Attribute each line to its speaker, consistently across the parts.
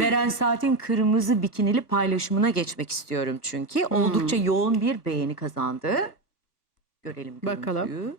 Speaker 1: Beren Saat'in kırmızı bikinili paylaşımına geçmek istiyorum çünkü. Oldukça yoğun bir beğeni kazandı. Görelim
Speaker 2: Bakalım.
Speaker 1: görüntüyü.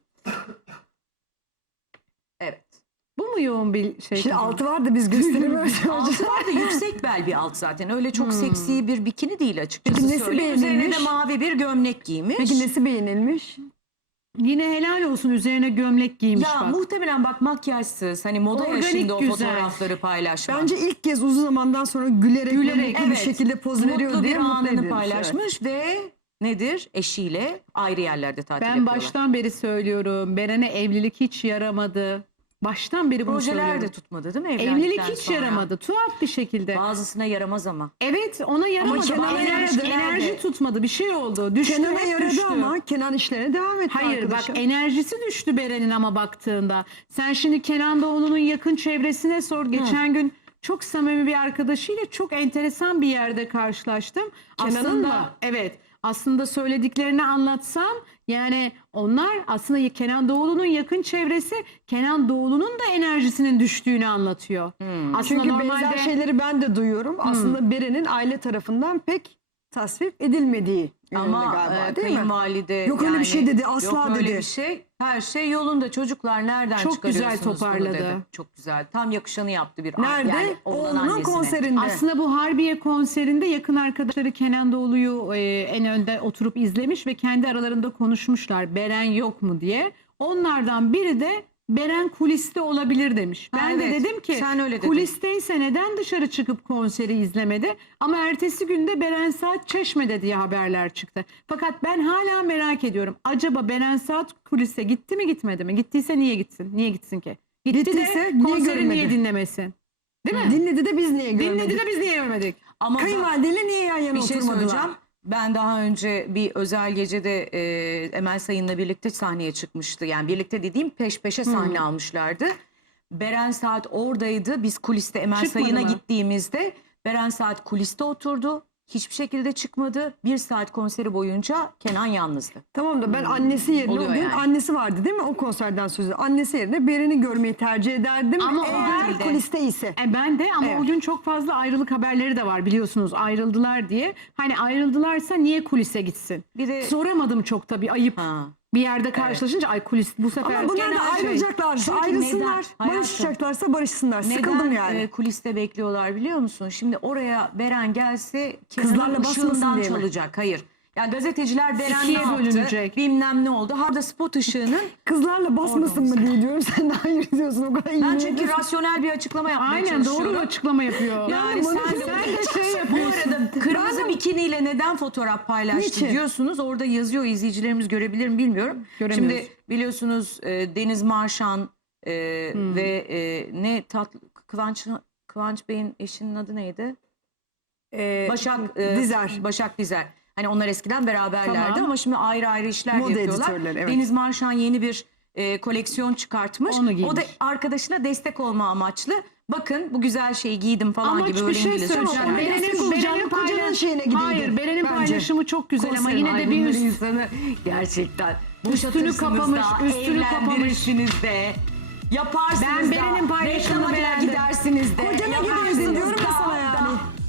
Speaker 1: Evet.
Speaker 2: Bu mu yoğun bir şey?
Speaker 3: Şimdi altı var da biz gösteremiyoruz.
Speaker 1: Altı var da yüksek bel bir alt zaten. Öyle çok seksi bir bikini değil açıkçası.
Speaker 3: Peki nesi
Speaker 1: söyleyeyim. Üzerine de
Speaker 3: beğenilmiş?
Speaker 1: mavi bir gömlek giymiş.
Speaker 3: Peki nesi beğenilmiş?
Speaker 2: Yine helal olsun, üzerine gömlek giymiş
Speaker 1: Ya
Speaker 2: bak.
Speaker 1: muhtemelen bak makyajsız hani moda
Speaker 2: Organik,
Speaker 1: yaşında o
Speaker 2: güzel.
Speaker 1: fotoğrafları paylaşmak.
Speaker 3: Bence ilk kez uzun zamandan sonra gülerek ve mutlu bir
Speaker 1: evet,
Speaker 3: şekilde poz veriyor
Speaker 1: mutlu
Speaker 3: diye
Speaker 1: bir
Speaker 3: mutlu
Speaker 1: anını
Speaker 3: edilmiş.
Speaker 1: paylaşmış ve nedir? Eşiyle ayrı yerlerde tatil
Speaker 2: Ben
Speaker 1: yapıyorlar.
Speaker 2: baştan beri söylüyorum. Beren'e evlilik hiç yaramadı. Baştan beri bunu
Speaker 1: Projeler
Speaker 2: söylüyorum.
Speaker 1: de tutmadı değil mi?
Speaker 2: Evlilik
Speaker 1: Evlendikten
Speaker 2: hiç
Speaker 1: sonra.
Speaker 2: yaramadı. Tuhaf bir şekilde.
Speaker 1: Bazısına yaramaz ama.
Speaker 2: Evet, ona yaramadı.
Speaker 3: Kenan'a yaradı.
Speaker 2: Enerji tutmadı. Bir şey oldu. Düştü,
Speaker 3: Kenan'a
Speaker 2: hep
Speaker 3: yaradı
Speaker 2: düştü.
Speaker 3: ama Kenan işlerine devam etti
Speaker 2: Hayır
Speaker 3: arkadaşım.
Speaker 2: bak, enerjisi düştü Beren'in ama baktığında. Sen şimdi Kenan Doğulu'nun yakın çevresine sor. Geçen gün çok samimi bir arkadaşıyla çok enteresan bir yerde karşılaştım.
Speaker 3: Kenan'ın
Speaker 2: Aslında
Speaker 3: mı?
Speaker 2: evet, aslında söylediklerini anlatsam yani onlar aslında Kenan Doğulu'nun yakın çevresi Kenan Doğulu'nun da enerjisinin düştüğünü anlatıyor. Aslında
Speaker 3: Çünkü
Speaker 2: normalde
Speaker 3: benzer şeyleri ben de duyuyorum. Aslında Beren'in aile tarafından pek tasvip edilmediği yönünde
Speaker 1: Ama
Speaker 3: galiba değil mi?
Speaker 1: kayınvalide
Speaker 3: Yok öyle bir şey dedi, asla
Speaker 1: yok öyle
Speaker 3: dedi.
Speaker 1: bir şey. Her şey yolunda. Çocuklar nereden
Speaker 2: Çok güzel
Speaker 1: çıkarıyorsunuz bunu
Speaker 2: toparladı.
Speaker 1: dedi. Çok güzel. Tam yakışanı yaptı bir
Speaker 3: Nerede?
Speaker 1: yani oğlan
Speaker 3: Oğlunun
Speaker 1: annesine.
Speaker 3: konserinde.
Speaker 2: aslında bu Harbiye konserinde yakın arkadaşları Kenan Doğulu'yu en önde oturup izlemiş ve kendi aralarında konuşmuşlar Beren yok mu diye. Onlardan biri de Beren kuliste olabilir demiş.
Speaker 1: Ha,
Speaker 2: Ben de
Speaker 1: evet.
Speaker 2: dedim ki
Speaker 1: Sen öyle dedin.
Speaker 2: kulisteyse neden dışarı çıkıp konseri izlemedi? Ama ertesi günde Beren Saat Çeşme'de diye haberler çıktı. Fakat ben hala merak ediyorum. Acaba Beren Saat kulise gitti mi gitmedi mi? Gittiyse niye gitsin? Niye gitsin ki? Gitti
Speaker 3: Gittiyse
Speaker 2: de
Speaker 3: niye
Speaker 2: konseri niye
Speaker 3: görmedi?
Speaker 2: dinlemesin? Değil mi?
Speaker 3: Dinledi de biz niye görmedik?
Speaker 2: Dinledi de biz niye görmedik?
Speaker 1: Ama
Speaker 3: Kayınvalideyle niye yan yana
Speaker 1: bir şey
Speaker 3: oturmadılar?
Speaker 1: söyleyeceğim. Ben daha önce bir özel gecede Emel Sayın'la birlikte sahneye çıkmıştı. Yani birlikte dediğim peş peşe sahne almışlardı. Beren Saat oradaydı. Biz kuliste Emel
Speaker 2: Çıkmadı
Speaker 1: Sayın'a
Speaker 2: mı?
Speaker 1: gittiğimizde Beren Saat kuliste oturdu. Hiçbir şekilde çıkmadı. 1 saat konseri boyunca Kenan yalnızdı.
Speaker 3: Tamam da ben annesi yerine,
Speaker 1: Oluyor
Speaker 3: o gün
Speaker 1: yani.
Speaker 3: annesi vardı değil mi o konserden söz ediyorum. Annesi yerine Beren'i görmeyi tercih ederdim.
Speaker 2: Ama o
Speaker 3: eğer
Speaker 1: gün de-
Speaker 3: kuliste ise.
Speaker 2: Ben de ama
Speaker 3: Evet.
Speaker 2: o gün çok fazla ayrılık haberleri de var biliyorsunuz, ayrıldılar diye. Hani ayrıldılarsa niye kulise gitsin?
Speaker 1: Bir de
Speaker 2: Soramadım çok, tabii ayıp.
Speaker 1: Ha.
Speaker 2: Bir yerde karşılaşınca ay kulis bu sefer.
Speaker 3: Ama bunlar da
Speaker 1: genel şey.
Speaker 3: ayrılacaklarsa
Speaker 1: Çünkü
Speaker 3: ayrılsınlar.
Speaker 1: neden? Hayatım.
Speaker 3: Barışacaklarsa barışsınlar. Sıkıldım
Speaker 1: Neden
Speaker 3: yani.
Speaker 1: kuliste bekliyorlar biliyor musun? Şimdi oraya Beren gelse
Speaker 3: Kızlarla
Speaker 1: Kenan'ın
Speaker 3: basmasın
Speaker 1: ışığından
Speaker 3: diye mi?
Speaker 1: çalacak. Hayır. Yani gazeteciler Beren
Speaker 2: İkiye
Speaker 1: ne yaptı?
Speaker 2: bölünecek.
Speaker 1: Bilmem ne oldu. Harda spot ışığının.
Speaker 3: Kızlarla basmasın mı diye diyorum. Sen de hayır diyorsun. O kadar iyi
Speaker 1: Ben
Speaker 3: niyetlisin.
Speaker 1: çünkü rasyonel bir açıklama yapmaya
Speaker 2: Aynen, doğru
Speaker 1: çalışıyorum.
Speaker 2: bir açıklama yapıyor.
Speaker 1: Yani
Speaker 3: bunu-
Speaker 1: sen de
Speaker 2: şey yapıyorsun.
Speaker 1: Bu arada kırmızı bikiniyle neden fotoğraf paylaştı
Speaker 3: Niçin?
Speaker 1: diyorsunuz. Orada yazıyor, izleyicilerimiz görebilir mi bilmiyorum.
Speaker 2: Göremiyoruz.
Speaker 1: Şimdi biliyorsunuz Deniz Marşan ve ne tatlı Kıvanç Bey'in eşinin adı neydi? Başak
Speaker 3: Dizer.
Speaker 1: Başak Dizer. Hani onlar eskiden beraberlerdi
Speaker 2: Tamam.
Speaker 1: ama şimdi ayrı ayrı işler
Speaker 3: Moda
Speaker 1: yapıyorlar.
Speaker 3: editörleri, evet.
Speaker 1: Deniz Marşan yeni bir koleksiyon çıkartmış.
Speaker 2: Onu giymiş.
Speaker 1: O da arkadaşına destek olma amaçlı. Bakın bu güzel şeyi giydim falan
Speaker 2: Ama
Speaker 1: gibi
Speaker 2: bir
Speaker 1: öyle
Speaker 2: şey
Speaker 1: İngilizce
Speaker 2: söyleyeceğim.
Speaker 1: şeyler.
Speaker 3: Destek olacağını kocanın şeyine gideydi.
Speaker 2: Hayır, Beren'in
Speaker 3: bence.
Speaker 2: paylaşımı çok güzel ama
Speaker 3: Konser.
Speaker 2: yine
Speaker 1: Ay,
Speaker 2: de bir
Speaker 1: bunları
Speaker 2: üst.
Speaker 1: insanı gerçekten
Speaker 2: Üstünü
Speaker 1: boşatırsınız
Speaker 2: kapamış,
Speaker 1: da,
Speaker 2: üstünü kapamış.
Speaker 1: evlendirirsiniz de, yaparsınız
Speaker 2: Ben
Speaker 1: da,
Speaker 2: Beren'in paylaşımını
Speaker 1: reklama
Speaker 2: beğendim.
Speaker 1: gidersiniz de,
Speaker 3: Kocana
Speaker 1: yaparsınız
Speaker 3: gidersin diyorum ya
Speaker 1: da,
Speaker 3: sana yani.